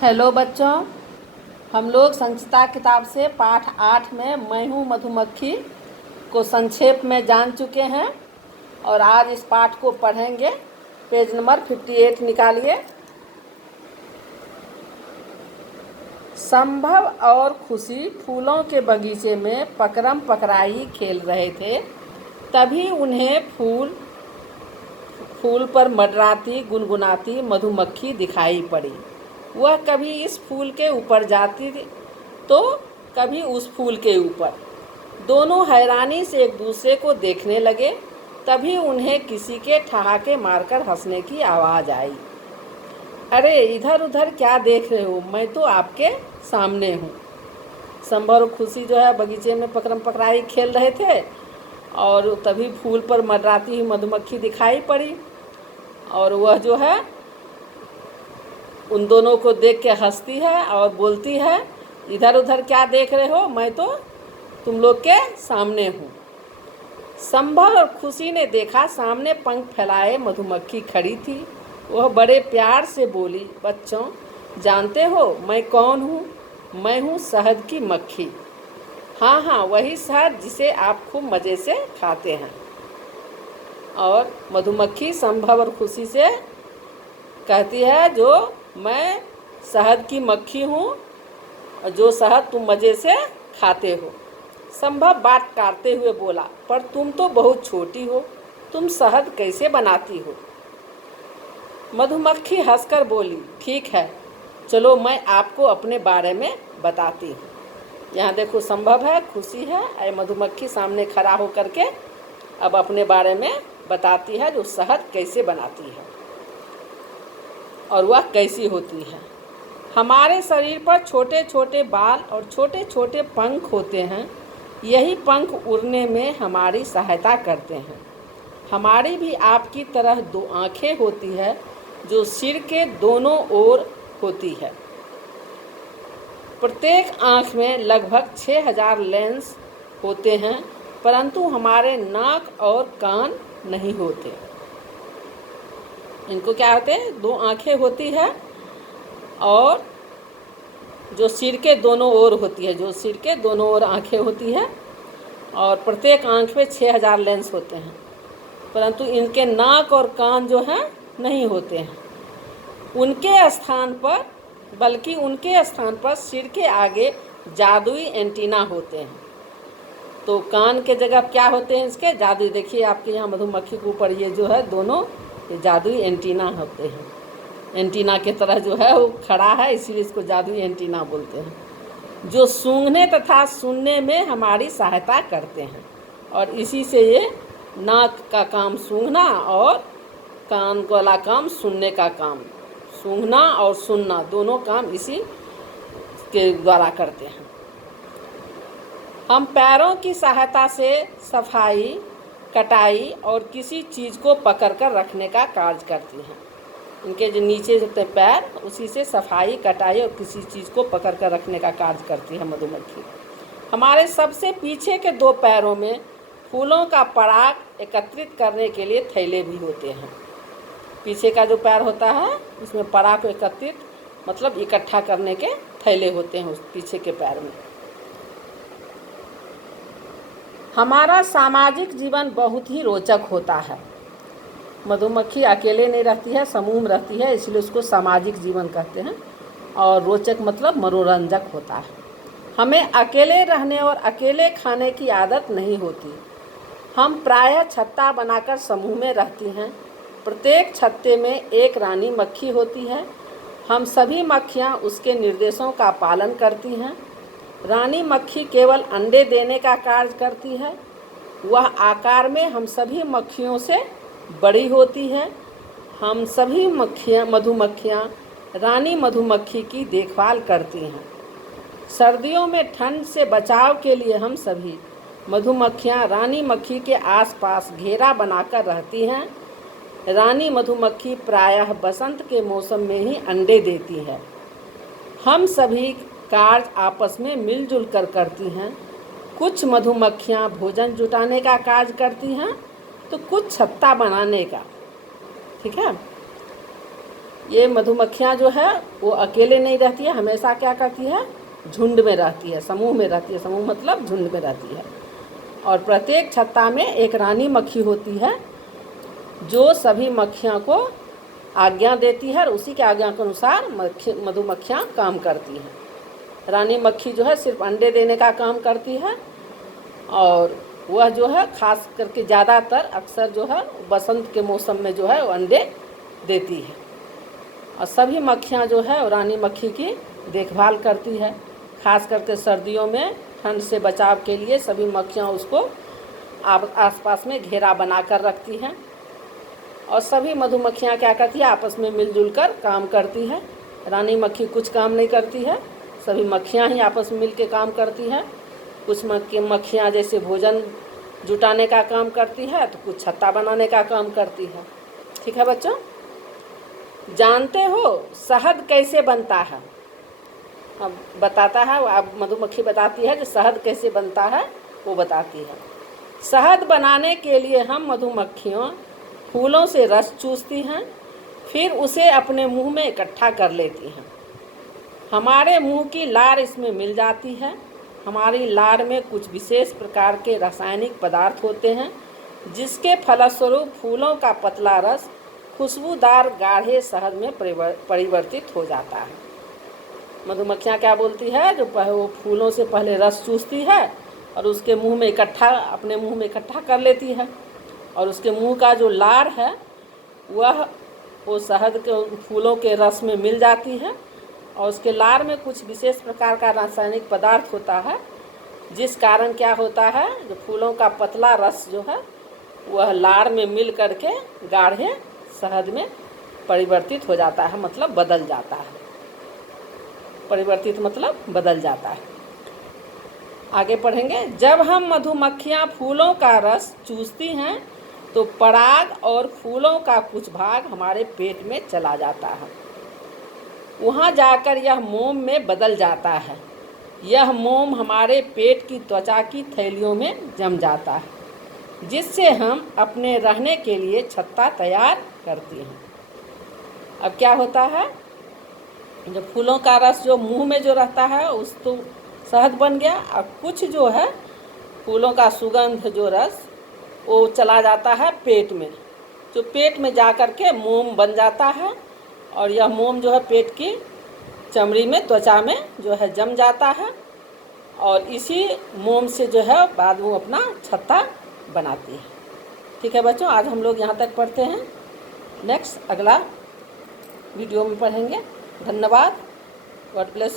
Hello बच्चों, हम लोग संचिता किताब से पाठ 8 में मैं हूँ मधुमक्खी को संक्षेप में जान चुके हैं और आज इस पाठ को पढ़ेंगे। पेज नंबर 58 निकालिए। संभव और खुशी फूलों के बगीचे में पकड़म पकड़ाई खेल रहे थे। तभी उन्हें फूल पर मंडराती गुनगुनाती मधुमक्खी दिखाई पड़ी। वह कभी इस फूल के ऊपर जाती तो कभी उस फूल के ऊपर। दोनों हैरानी से एक दूसरे को देखने लगे। तभी उन्हें किसी के ठहाके मारकर हंसने की आवाज़ आई। अरे इधर उधर क्या देख रहे हो, मैं तो आपके सामने हूँ। संभव और खुशी जो है बगीचे में पकड़म पकड़ाई खेल रहे थे और तभी फूल पर मंडराती हुई मधुमक्खी दिखाई पड़ी और वह जो है उन दोनों को देख के हंसती है और बोलती है, इधर उधर क्या देख रहे हो, मैं तो तुम लोग के सामने हूँ। संभव और खुशी ने देखा सामने पंख फैलाए मधुमक्खी खड़ी थी। वह बड़े प्यार से बोली, बच्चों जानते हो मैं कौन हूँ? मैं हूँ शहद की मक्खी। हाँ हाँ, वही शहद जिसे आप खूब मज़े से खाते हैं। और मधुमक्खी संभव और खुशी से कहती है, जो मैं शहद की मक्खी हूँ और जो शहद तुम मज़े से खाते हो। संभव बात काटते हुए बोला, पर तुम तो बहुत छोटी हो, तुम शहद कैसे बनाती हो? मधुमक्खी हंसकर बोली, ठीक है, चलो मैं आपको अपने बारे में बताती हूँ। यहाँ देखो, संभव है, खुशी है और मधुमक्खी सामने खड़ा होकर के अब अपने बारे में बताती है, जो शहद कैसे बनाती है और वह कैसी होती है। हमारे शरीर पर छोटे छोटे बाल और छोटे छोटे पंख होते हैं। यही पंख उड़ने में हमारी सहायता करते हैं। हमारी भी आपकी तरह दो आँखें होती है, जो सिर के दोनों ओर होती है। प्रत्येक आँख में लगभग 6000 लेंस होते हैं, परंतु हमारे नाक और कान नहीं होते। इनको क्या होते हैं? दो आँखें होती है और जो सिर के दोनों ओर होती है, जो सिर के दोनों ओर आँखें होती है और प्रत्येक आँख में 6000 लेंस होते हैं, परंतु इनके नाक और कान जो हैं नहीं होते हैं। उनके स्थान पर सिर के आगे जादुई एंटीना होते हैं। तो कान के जगह क्या होते हैं इसके? जादुई। देखिए आपके यहाँ मधुमक्खी के ऊपर ये जो है दोनों ये जादुई एंटीना होते हैं। एंटीना के तरह जो है वो खड़ा है, इसीलिए इसको जादुई एंटीना बोलते हैं, जो सूंघने तथा सुनने में हमारी सहायता करते हैं। और इसी से ये नाक का काम सूंघना और कान वाला काम सुनने का काम, सूंघना और सुनना दोनों काम इसी के द्वारा करते हैं। हम पैरों की सहायता से सफाई, कटाई और किसी चीज़ को पकड़कर रखने का कार्य करती हैं। इनके जो नीचे होते हैं पैर, उसी से सफाई, कटाई और किसी चीज़ को पकड़कर रखने का कार्य करती है मधुमक्खी। हमारे सबसे पीछे के दो पैरों में फूलों का पराग एकत्रित करने के लिए थैले भी होते हैं। पीछे का जो पैर होता है उसमें पराग को एकत्रित मतलब इकट्ठा करने के थैले होते हैं उस पीछे के पैर में। हमारा सामाजिक जीवन बहुत ही रोचक होता है। मधुमक्खी अकेले नहीं रहती है, समूह में रहती है, इसलिए उसको सामाजिक जीवन कहते हैं। और रोचक मतलब मनोरंजक होता है। हमें अकेले रहने और अकेले खाने की आदत नहीं होती। हम प्रायः छत्ता बनाकर समूह में रहती हैं। प्रत्येक छत्ते में एक रानी मक्खी होती है। हम सभी मक्खियाँ उसके निर्देशों का पालन करती हैं। रानी मक्खी केवल अंडे देने का कार्य करती है। वह आकार में हम सभी मक्खियों से बड़ी होती है। हम सभी मधुमक्खियाँ रानी मधुमक्खी की देखभाल करती हैं। सर्दियों में ठंड से बचाव के लिए हम सभी मधुमक्खियाँ रानी मक्खी के आसपास घेरा बनाकर रहती हैं। रानी मधुमक्खी प्रायः बसंत के मौसम में ही अंडे देती है। हम सभी कार्य आपस में मिलजुल कर करती हैं। कुछ मधुमक्खियाँ भोजन जुटाने का कार्य करती हैं तो कुछ छत्ता बनाने का। ठीक है। ये मधुमक्खियाँ जो है वो अकेले नहीं रहती है, हमेशा क्या करती है, झुंड में रहती है, समूह में रहती है। समूह मतलब झुंड में रहती है। और प्रत्येक छत्ता में एक रानी मक्खी होती है जो सभी मक्खियों को आज्ञा देती है और उसी के आज्ञा के अनुसार मधुमक्खियाँ काम करती हैं। रानी मक्खी जो है सिर्फ अंडे देने का काम करती है और वह जो है खास करके ज़्यादातर अक्सर जो है बसंत के मौसम में जो है वो अंडे देती है। और सभी मक्खियाँ जो है रानी मक्खी की देखभाल करती है। खास करके सर्दियों में ठंड से बचाव के लिए सभी मक्खियाँ उसको आसपास में घेरा बना कर रखती हैं। और सभी मधुमक्खियाँ क्या करती है, आपस में मिलजुल कर काम करती है। रानी मक्खी कुछ काम नहीं करती है, सभी मक्खियाँ ही आपस में मिल के काम करती है। कुछ मक्खियाँ जैसे भोजन जुटाने का काम करती है तो कुछ छत्ता बनाने का काम करती है। ठीक है बच्चों, जानते हो शहद कैसे बनता है? अब बताता है, अब मधुमक्खी बताती है जो शहद कैसे बनता है वो बताती है। शहद बनाने के लिए हम मधुमक्खियों फूलों से रस चूसती हैं, फिर उसे अपने मुंह में इकट्ठा कर लेती हैं। हमारे मुंह की लार इसमें मिल जाती है। हमारी लार में कुछ विशेष प्रकार के रासायनिक पदार्थ होते हैं जिसके फलस्वरूप फूलों का पतला रस खुशबूदार गाढ़े शहद में परिवर्तित हो जाता है। मधुमक्खियाँ क्या बोलती है, जो वो फूलों से पहले रस चूसती है और उसके मुंह में अपने मुंह में इकट्ठा कर लेती है और उसके मुंह का जो लार है वह वो शहद के फूलों के रस में मिल जाती है और उसके लार में कुछ विशेष प्रकार का रासायनिक पदार्थ होता है जिस कारण क्या होता है, जो फूलों का पतला रस जो है वह लार में मिल करके गाढ़े शहद में परिवर्तित हो जाता है, मतलब बदल जाता है। परिवर्तित मतलब बदल जाता है। आगे पढ़ेंगे। जब हम मधुमक्खियाँ फूलों का रस चूसती हैं तो पराग और फूलों का कुछ भाग हमारे पेट में चला जाता है। वहाँ जाकर यह मोम में बदल जाता है। यह मोम हमारे पेट की त्वचा की थैलियों में जम जाता है जिससे हम अपने रहने के लिए छत्ता तैयार करते हैं। अब क्या होता है, जब फूलों का रस जो मुंह में जो रहता है उस तो शहद बन गया, और कुछ जो है फूलों का सुगंध जो रस वो चला जाता है पेट में, जो पेट में जा कर के मोम बन जाता है और यह मोम जो है पेट की चमड़ी में त्वचा में जो है जम जाता है और इसी मोम से जो है बाद में अपना छत्ता बनाती है। ठीक है बच्चों, आज हम लोग यहाँ तक पढ़ते हैं। नेक्स्ट अगला वीडियो में पढ़ेंगे। धन्यवाद। God bless.